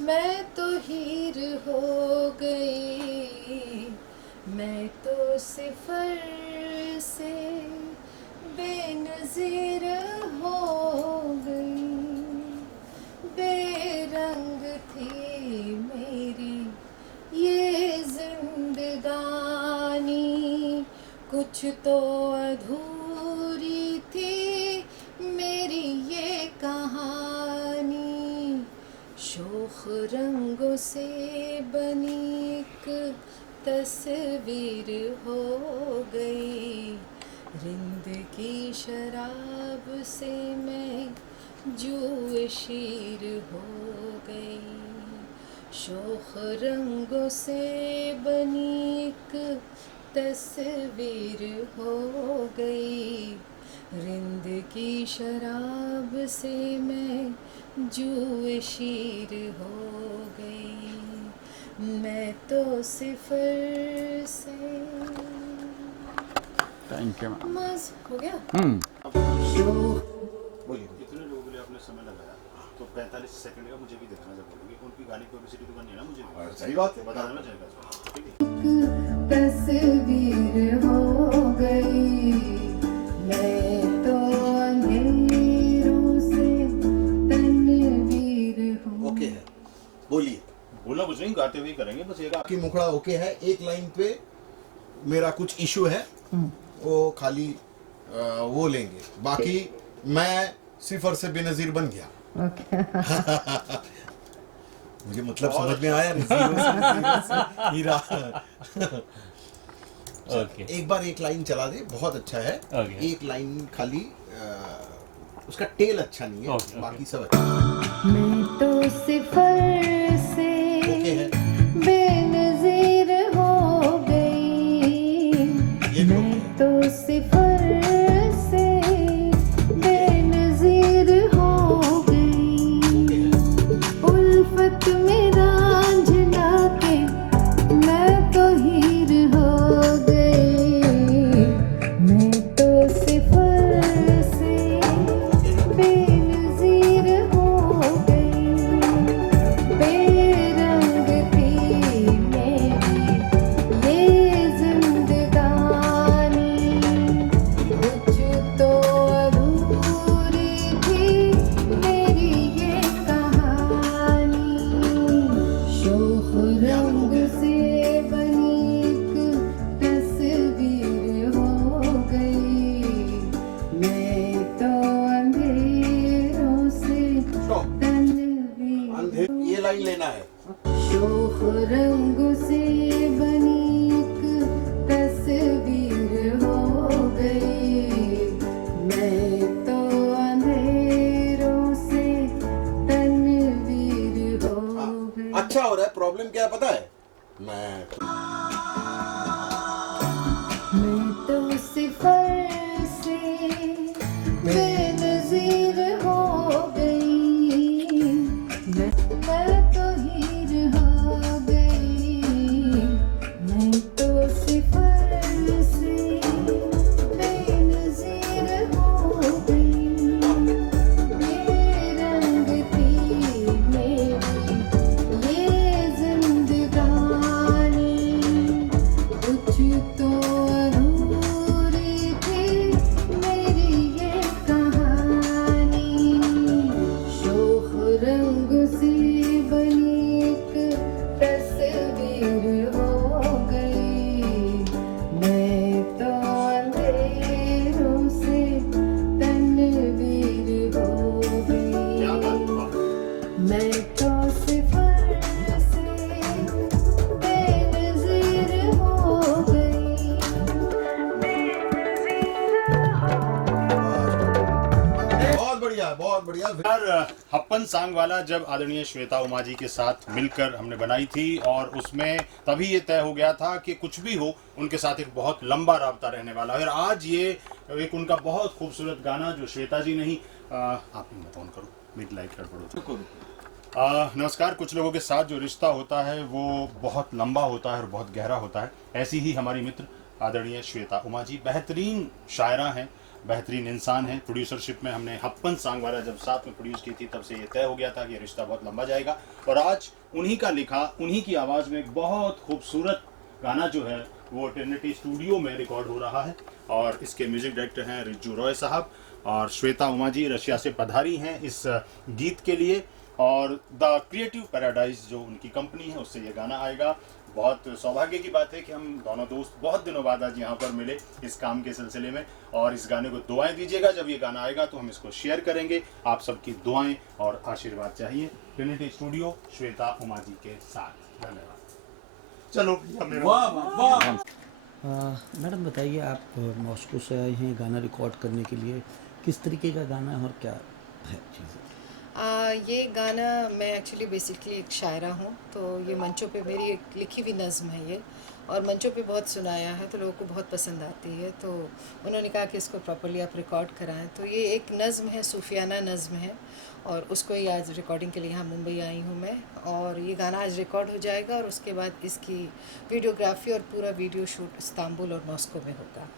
मैं तो हीर हो गई, मैं तो सिफर से बेनज़ीर हो गई। बेरंग थी मेरी ये जिंदगानी, कुछ तो अधूरी थी मेरी ये कहानी। शोख रंगों से बनी एक तस्वीर हो गई। रिंद की शराब से मैं जुए शीर हो गई। शोख रंगों से बनी एक तस्वीर हो गई। रिंद की शराब से मैं जुए शीर हो गई। मैं तो सिफर से। Thank you ma'am. मज़ हो गया। बोलिए। इतने लोगों के लिए आपने समय लगाया तो 45 सेकंड का मुझे भी देखना जब बोलोगे। उनकी गाली पब्लिसिटी तो करनी है ना मुझे भी। सही बात है। बता देना चाहिए इसको, ठीक है? तस्वीर हो गई। मैं तो अंधेरों से तनवीर हो। ओके है, बोलिए। बोलना कुछ नहीं, गाते हुए करेंगे बस। एक आपकी मुखड़ा ओके है, एक लाइन पे मेरा कुछ इशू है, वो खाली वो लेंगे, बाकी मैं सिफर से बेनजीर बन गया। मुझे मतलब समझ में आया। जीरो से हीरा। ओके एक बार एक लाइन चला दे, बहुत अच्छा है। Okay. एक लाइन खाली उसका टेल अच्छा नहीं है, Okay, बाकी सब अच्छा। मैं तो सिफर से ओके है, बेनज़ीर हो गई। ये भी मैं ओके तो सिफर से बेनज़ीर हो गई। उल्फत में रांझना के मैं तो हीर हो गई। मैं तो सिफर से बेनज़ीर हो गई। बेरंग थी मेरी ये जिंदगानी, कुछ तो अधूरी थी मेरी ये कहानी। शोख रंग से बनी एक तस्वीर हो गई। मैं तो अंधेरों से Stop. तनवीर। अंधे ये लाइन लेना है। शोख रंग से बनी एक तस्वीर हो गई। मैं तो अंधेरों से तनवीर हो गई। अच्छा हो रहा है। प्रॉब्लम क्या है पता है? मैं तो सिफर से बेनज़ीर हो गई। मैं तो हीर हो गई। मैं तो सिफर से बेनज़ीर हो गई। बेरंग थी मेरी ये जिंदगानी, कुछ तो अधूरी थी मेरी ये कहानी। शोख रंग से बनी एक तस्वीर हो गई। मैं तो अंधेरों से तनवीर हो क्या बात गई। है? मैं तो सिफर से बेनज़ीर हो गई। बहुत बढ़िया, बहुत बढ़िया। यार हप्पन सांग वाला जब आदरणीय श्वेता उमा जी के साथ मिलकर हमने बनाई थी, और उसमें तभी ये तय हो गया था कि कुछ भी हो उनके साथ एक बहुत लंबा राब्ता रहने वाला है। और आज ये एक उनका बहुत खूबसूरत गाना जो श्वेता जी नहीं, आप ही मत ऑन करो, मिड लाइट गड़बड़ होती है। नमस्कार। कुछ लोगों के साथ जो रिश्ता होता है वो बहुत लंबा होता है और बहुत गहरा होता है। ऐसी ही हमारी मित्र आदरणीय श्वेता उमा जी बेहतरीन शायरा हैं, बेहतरीन इंसान है। प्रोड्यूसरशिप में हमने हप्पन सांगवाला जब साथ में प्रोड्यूस की थी तब से ये तय हो गया था कि ये रिश्ता बहुत लंबा जाएगा, और आज उन्हीं का लिखा, उन्हीं की आवाज़ में एक बहुत खूबसूरत गाना जो है वो ट्रिनिटी स्टूडियो में रिकॉर्ड हो रहा है, और इसके म्यूजिक डायरेक्टर हैं रिज्जू रॉय साहब, और श्वेता उमा जी रशिया से पधारी हैं इस गीत के लिए, और द क्रिएटिव पैराडाइज जो उनकी कंपनी है उससे ये गाना आएगा। बहुत सौभाग्य की बात है कि हम दोनों दोस्त बहुत दिनों बाद आज यहाँ पर मिले इस काम के सिलसिले में, और इस गाने को दुआएं दीजिएगा। जब ये गाना आएगा तो हम इसको शेयर करेंगे, आप सबकी दुआएं और आशीर्वाद चाहिए। ट्रिनिटी स्टूडियो श्वेता उमा जी के साथ। धन्यवाद। चलो मैडम बताइए, आप मॉस्को से आए हैं गाना रिकॉर्ड करने के लिए, किस तरीके का गाना है और क्या है चीज़ें? ये गाना, मैं एक्चुअली बेसिकली एक शायरा हूँ, तो ये मंचों पे मेरी एक लिखी हुई नज़्म है ये, और मंचों पे बहुत सुनाया है तो लोगों को बहुत पसंद आती है, तो उन्होंने कहा कि इसको प्रॉपर्ली आप रिकॉर्ड कराएं। तो ये एक नज़्म है, सूफियाना नज़्म है, और उसको ही आज रिकॉर्डिंग के लिए यहाँ मुंबई आई हूँ मैं, और ये गाना आज रिकॉर्ड हो जाएगा, और उसके बाद इसकी वीडियोग्राफी और पूरा वीडियो शूट इस्तांबुल और मॉस्को में होगा।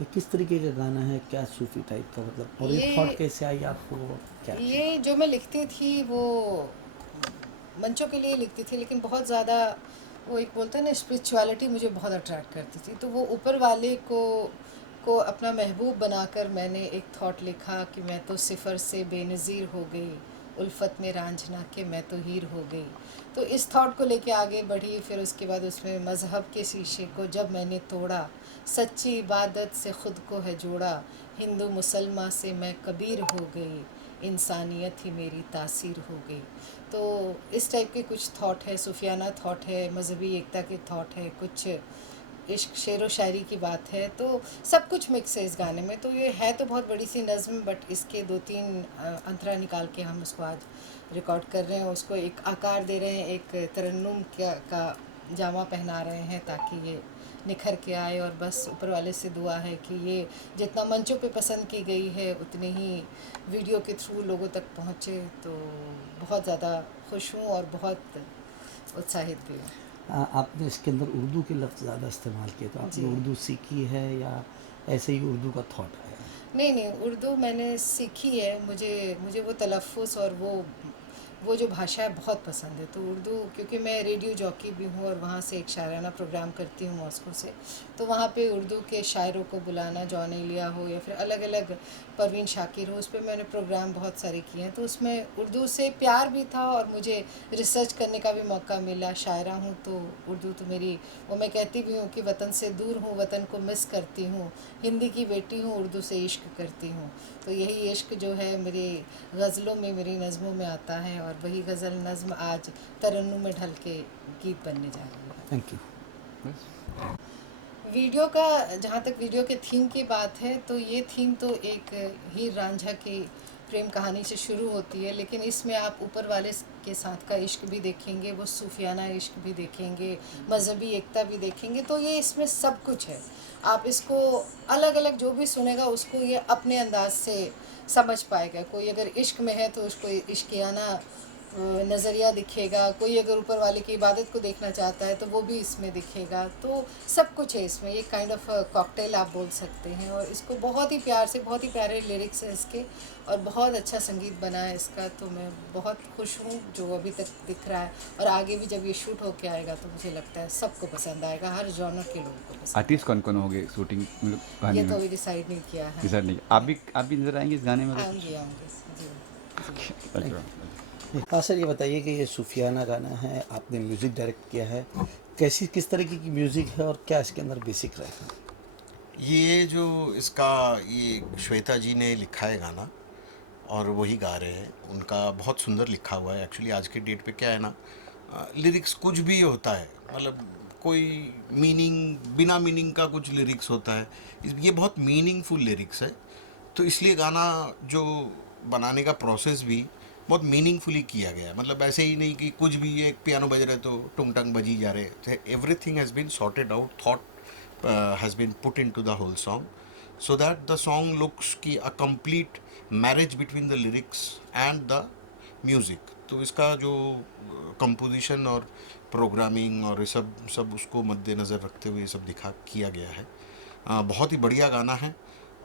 ये किस तरीके का गाना है, क्या सूफी टाइप का, मतलब, और ये थॉट कैसे आई आपको, क्या? ये जो मैं लिखती थी वो मंचों के लिए लिखती थी, लेकिन बहुत ज़्यादा वो एक बोलते हैं ना, स्पिरिचुअलिटी मुझे बहुत अट्रैक्ट करती थी, तो वो ऊपर वाले को अपना महबूब बनाकर मैंने एक थॉट लिखा कि मैं तो सिफर से बेनज़ीर हो गई, उल्फत में रांझना के मैं तो हीर हो गई। तो इस थॉट को लेके आगे बढ़ी, फिर उसके बाद उसमें मज़हब के शीशे को जब मैंने तोड़ा, सच्ची इबादत से ख़ुद को है जोड़ा, हिंदू मुसलमान से मैं कबीर हो गई, इंसानियत ही मेरी तासीर हो गई। तो इस टाइप के कुछ थॉट है, सूफियाना थॉट है, मजहबी एकता के थॉट है, कुछ इश्क शेर व शायरी की बात है, तो सब कुछ मिक्स है इस गाने में। तो ये है तो बहुत बड़ी सी नज़्म, बट इसके 2-3 अंतरा निकाल के हम उसको आज रिकॉर्ड कर रहे हैं, उसको एक आकार दे रहे हैं, एक तरन्नुम का जामा पहना रहे हैं ताकि ये निखर के आए, और बस ऊपर वाले से दुआ है कि ये जितना मंचों पे पसंद की गई है उतने ही वीडियो के थ्रू लोगों तक पहुँचे। तो बहुत ज़्यादा खुश हूँ और बहुत उत्साहित भी हूँ। आपने इसके अंदर उर्दू के लफ्ज़ ज़्यादा इस्तेमाल किए, तो आपने उर्दू सीखी है या ऐसे ही उर्दू का थॉट आया? नहीं, उर्दू मैंने सीखी है, मुझे वो तलफ़्फ़ुज़ और वो जो भाषा है बहुत पसंद है। तो उर्दू, क्योंकि मैं रेडियो जॉकी भी हूँ और वहाँ से एक शायराना प्रोग्राम करती हूँ मॉस्को से, तो वहाँ पे उर्दू के शायरों को बुलाना, जॉन एलिया हो या फिर अलग अलग परवीन शाकिर हो, उस पर मैंने प्रोग्राम बहुत सारे किए हैं। तो उसमें उर्दू से प्यार भी था और मुझे रिसर्च करने का भी मौका मिला। शायरा हूँ तो उर्दू तो मेरी, वो मैं कहती भी हूँ कि वतन से दूर हूँ, वतन को मिस करती हूँ, हिंदी की बेटी हूँ, उर्दू से इश्क करती हूँ। तो यही इश्क जो है मेरी गज़लों में, मेरी नज़मों में आता है, और वही गज़ल नज़्म आज तरन्नुम में ढल के गीत बनने जा रही है। Thank you. वीडियो का, जहाँ तक वीडियो के थीम की बात है, तो ये थीम तो एक हीर रांझा की प्रेम कहानी से शुरू होती है, लेकिन इसमें आप ऊपर वाले के साथ का इश्क भी देखेंगे, वो सूफियाना इश्क भी देखेंगे, मजहबी एकता भी देखेंगे। तो ये इसमें सब कुछ है। आप इसको अलग अलग जो भी सुनेगा उसको ये अपने अंदाज से समझ पाएगा। कोई अगर इश्क में है तो उसको इश्कियाना नज़रिया दिखेगा, कोई अगर ऊपर वाले की इबादत को देखना चाहता है तो वो भी इसमें दिखेगा। तो सब कुछ है इसमें, ये काइंड ऑफ कॉकटेल आप बोल सकते हैं। और इसको बहुत ही प्यार से, बहुत ही प्यारे लिरिक्स हैं इसके, और बहुत अच्छा संगीत बना है इसका। तो मैं बहुत खुश हूँ जो अभी तक दिख रहा है, और आगे भी जब ये शूट होके आएगा तो मुझे लगता है सबको पसंद आएगा, हर जॉनर के लोगों को पसंद। आर्टिस्ट कौन कौन होंगे शूटिंग गाने ये में? तो अभी डिसाइड नहीं किया है। डिसाइड नहीं। आप भी नजर आएंगे इस गाने में? आऊँगी जी। हाँ सर, ये बताइए कि ये सूफियाना गाना है, आपने म्यूज़िक डायरेक्ट किया है, किस तरीके की म्यूज़िक है और क्या इसके अंदर बेसिक रहता है? ये जो इसका, ये श्वेता जी ने लिखा है गाना और वही गा रहे हैं। उनका बहुत सुंदर लिखा हुआ है। एक्चुअली आज के डेट पे क्या है ना, लिरिक्स कुछ भी होता है, मतलब कोई मीनिंग, बिना मीनिंग का कुछ लिरिक्स होता है। ये बहुत मीनिंगफुल लिरिक्स है, तो इसलिए गाना जो बनाने का प्रोसेस भी बहुत मीनिंगफुली किया गया है। मतलब ऐसे ही नहीं कि कुछ भी एक पियानो बज रहे तो टुंग टंग बजी जा रहे। Everything has been sorted out, thought has been put into the whole song, so that the song looks की a complete marriage between the lyrics and the music। तो इसका जो कंपोजिशन और प्रोग्रामिंग और ये सब उसको मद्देनज़र रखते हुए ये सब किया गया है। बहुत ही बढ़िया गाना है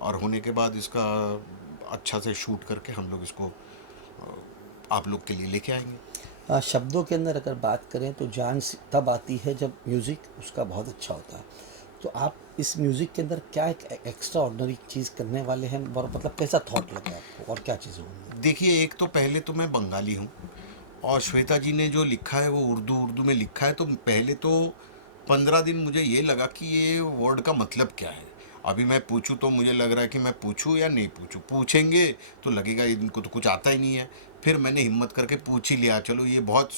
और होने के बाद इसका अच्छा से शूट करके हम लोग इसको आप लोग के लिए लेके आएंगे। शब्दों के अंदर अगर बात करें तो जान तब आती है जब म्यूज़िक उसका बहुत अच्छा होता है। तो आप इस म्यूज़िक के अंदर क्या एक एक्स्ट्रा ऑर्डिनरी चीज़ करने वाले हैं, और मतलब कैसा थॉट लगा आपको और क्या चीज़ें होंगी? देखिए, एक तो पहले तो मैं बंगाली हूँ और श्वेता जी ने जो लिखा है वो उर्दू में लिखा है। तो पहले तो 15 दिन मुझे ये लगा कि ये वर्ड का मतलब क्या है। अभी मैं पूछूं तो मुझे लग रहा है कि मैं पूछूं या नहीं पूछूं। पूछेंगे तो लगेगा इनको तो कुछ आता ही नहीं है। फिर मैंने हिम्मत करके पूछ ही लिया, चलो ये बहुत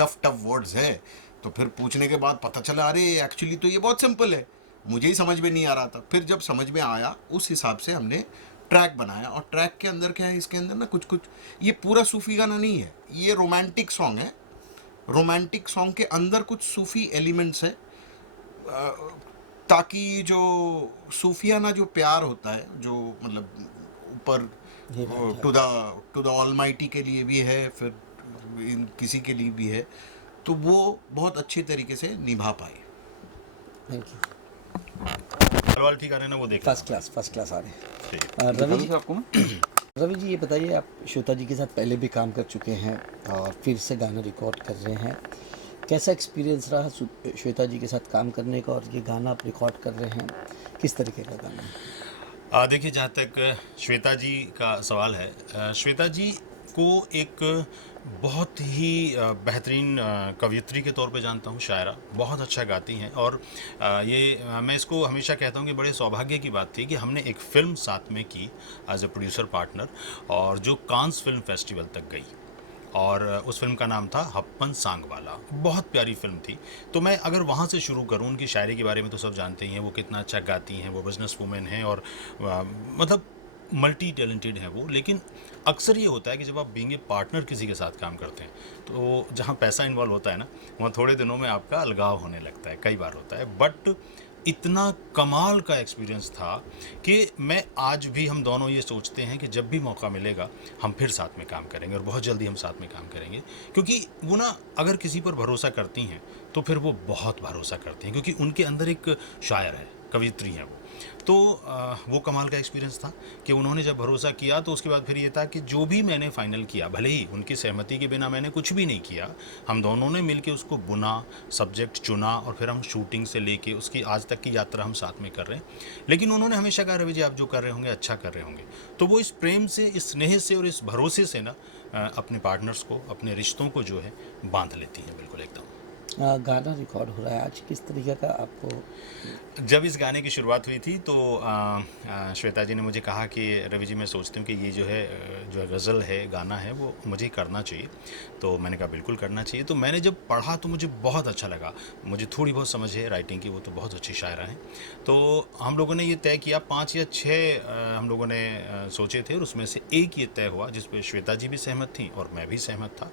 टफ वर्ड्स है। तो फिर पूछने के बाद पता चला अरे एक्चुअली तो ये बहुत सिंपल है, मुझे ही समझ में नहीं आ रहा था। फिर जब समझ में आया उस हिसाब से हमने ट्रैक बनाया। और ट्रैक के अंदर क्या है, इसके अंदर ना कुछ ये पूरा सूफी गाना नहीं है, ये रोमांटिक सॉन्ग है। रोमांटिक सॉन्ग के अंदर कुछ सूफी एलिमेंट्स है, ताकि जो सूफियाना जो प्यार होता है, जो मतलब ऊपर टू द ऑलमाइटी के लिए भी है, फिर किसी के लिए भी है, तो वो बहुत अच्छे तरीके से निभा पाए। Thank you. सवाल ठीक आ रहे हैं ना, वो देख फर्स्ट क्लास आ रहे ठीक हैं। रवि जी, आपको रवि जी ये बताइए, आप श्वेता जी के साथ पहले भी काम कर चुके हैं और फिर से गाना रिकॉर्ड कर रहे हैं, कैसा एक्सपीरियंस रहा श्वेता जी के साथ काम करने का, और ये गाना आप रिकॉर्ड कर रहे हैं, किस तरीके का गाना है? देखिए, जहाँ तक श्वेता जी का सवाल है, श्वेता जी को एक बहुत ही बेहतरीन कवयित्री के तौर पे जानता हूँ, शायरा बहुत अच्छा गाती हैं। और मैं इसको हमेशा कहता हूँ कि बड़े सौभाग्य की बात थी कि हमने एक फ़िल्म साथ में की एज ए प्रोड्यूसर पार्टनर, और जो कांस फिल्म फेस्टिवल तक गई, और उस फिल्म का नाम था हप्पन सांग वाला। बहुत प्यारी फिल्म थी। तो मैं अगर वहाँ से शुरू करूँ, उनकी शायरी के बारे में तो सब जानते ही हैं, वो कितना अच्छा गाती हैं, वो बिजनेस वूमेन हैं और मतलब मल्टी टैलेंटेड है वो। लेकिन अक्सर ये होता है कि जब आप बीइंग ए पार्टनर किसी के साथ काम करते हैं, तो जहाँ पैसा इन्वॉल्व होता है ना, वहाँ थोड़े दिनों में आपका अलगाव होने लगता है, कई बार होता है। बट इतना कमाल का एक्सपीरियंस था कि मैं आज भी, हम दोनों ये सोचते हैं कि जब भी मौका मिलेगा हम फिर साथ में काम करेंगे, और बहुत जल्दी हम साथ में काम करेंगे। क्योंकि वो ना, अगर किसी पर भरोसा करती हैं तो फिर वो बहुत भरोसा करती हैं, क्योंकि उनके अंदर एक शायर है, कवयित्री हैं वो। तो वो कमाल का एक्सपीरियंस था कि उन्होंने जब भरोसा किया, तो उसके बाद फिर ये था कि जो भी मैंने फाइनल किया, भले ही उनकी सहमति के बिना मैंने कुछ भी नहीं किया, हम दोनों ने मिलके उसको बुना, सब्जेक्ट चुना, और फिर हम शूटिंग से लेके उसकी आज तक की यात्रा हम साथ में कर रहे हैं। लेकिन उन्होंने हमेशा कहा, रवि जी आप जो कर रहे होंगे अच्छा कर रहे होंगे। तो वो इस प्रेम से, इस स्नेह से और इस भरोसे से ना अपने पार्टनर्स को, अपने रिश्तों को जो है बांध लेती हैं, बिल्कुल एकदम। गाना रिकॉर्ड हो रहा है आज, किस तरीके का आपको? जब इस गाने की शुरुआत हुई थी तो श्वेता जी ने मुझे कहा कि रवि जी मैं सोचती हूँ कि ये जो गज़ल है, गाना है, वो मुझे करना चाहिए। तो मैंने कहा बिल्कुल करना चाहिए। तो मैंने जब पढ़ा तो मुझे बहुत अच्छा लगा। मुझे थोड़ी बहुत समझ है राइटिंग की, वो तो बहुत अच्छी शायरा हैं। तो हम लोगों ने ये तय किया, 5 या 6 हम लोगों ने सोचे थे, और उसमें से एक ये तय हुआ जिस पर श्वेता जी भी सहमत थी और मैं भी सहमत था।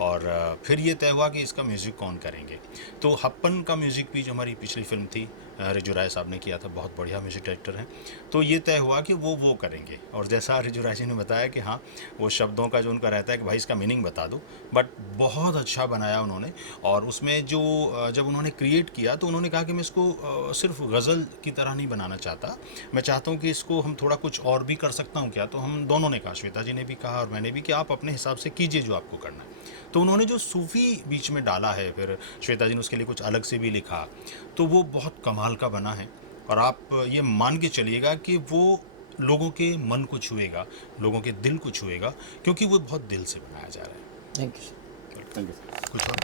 और फिर ये तय हुआ कि इसका म्यूज़िक कौन करेंगे। तो हप्पन का म्यूज़िक भी, जो हमारी पिछली फिल्म थी, रिजू राय साहब ने किया था, बहुत बढ़िया म्यूज़िक डायरेक्टर हैं। तो ये तय हुआ कि वो करेंगे। और जैसा रिजू राय जी ने बताया कि हाँ, वो शब्दों का जो उनका रहता है कि भाई इसका मीनिंग बता दो, बट बहुत अच्छा बनाया उन्होंने। और उसमें जो जब उन्होंने क्रिएट किया तो उन्होंने कहा कि मैं इसको सिर्फ गज़ल की तरह नहीं बनाना चाहता, मैं चाहता हूँ कि इसको हम थोड़ा कुछ और भी कर सकता हूँ क्या। तो हम दोनों ने कहा, श्वेता जी ने भी कहा और मैंने भी, कि आप अपने हिसाब से कीजिए जो आपको करना है। तो उन्होंने जो सूफ़ी बीच में डाला है, फिर श्वेता जी ने उसके लिए कुछ अलग से भी लिखा, तो वो बहुत कमाल का बना है। और आप ये मान के चलिएगा कि वो लोगों के मन को छुएगा, लोगों के दिल को छुएगा, क्योंकि वो बहुत दिल से बनाया जा रहा है। Thank you. कुछ और